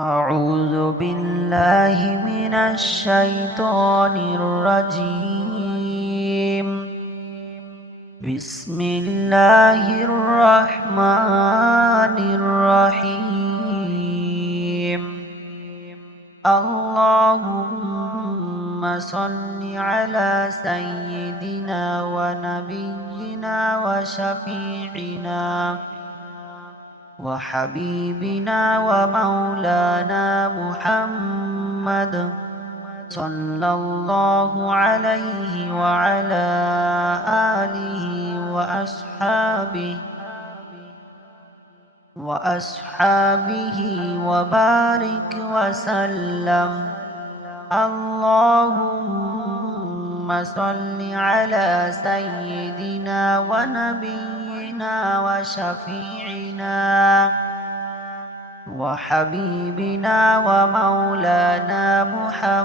أعوذ بالله من الشيطان الرجيم. بسم الله الرحمن الرحيم. اللهم صل على سيدنا ونبينا وشفيعنا وحبيبنا ومولانا محمد صلى الله عليه وعلى آله وأصحابه وبارك وسلم. اللهم صل على سيدنا ونبينا وشفيعنا وحبيبنا ومولانا محمد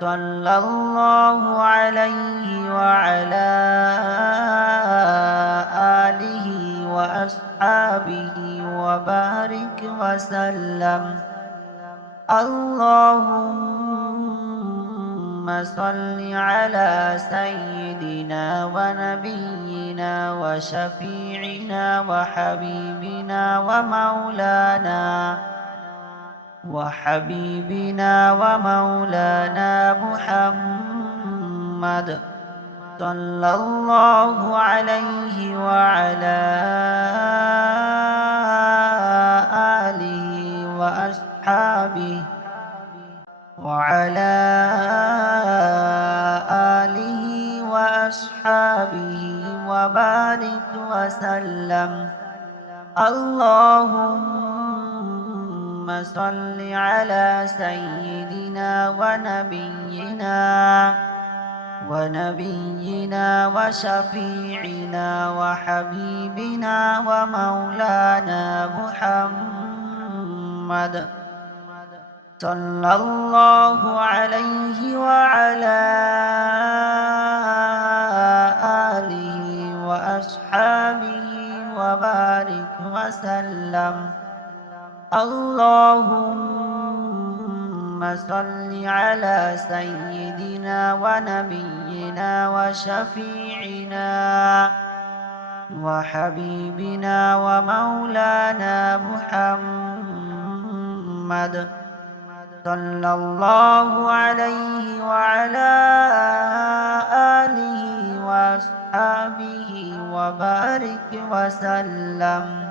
صلى الله عليه وعلى آله وأصحابه وبارك وسلم. اللهم صل على سيدنا ونبينا وشفيعنا ومولانا محمد صلى الله عليه وعلى آله وأصحابه وبارك وسلم. اللهم صل على سيدنا ونبينا وشفيعنا وحبيبنا ومولانا محمد صلى الله عليه وعلى آله وأصحابه وبارك وسلم. اللهم صل على سيدنا ونبينا وشفيعنا وحبيبنا ومولانا محمد صلى الله عليه وعلى آله وأصحابه وبارك وسلم.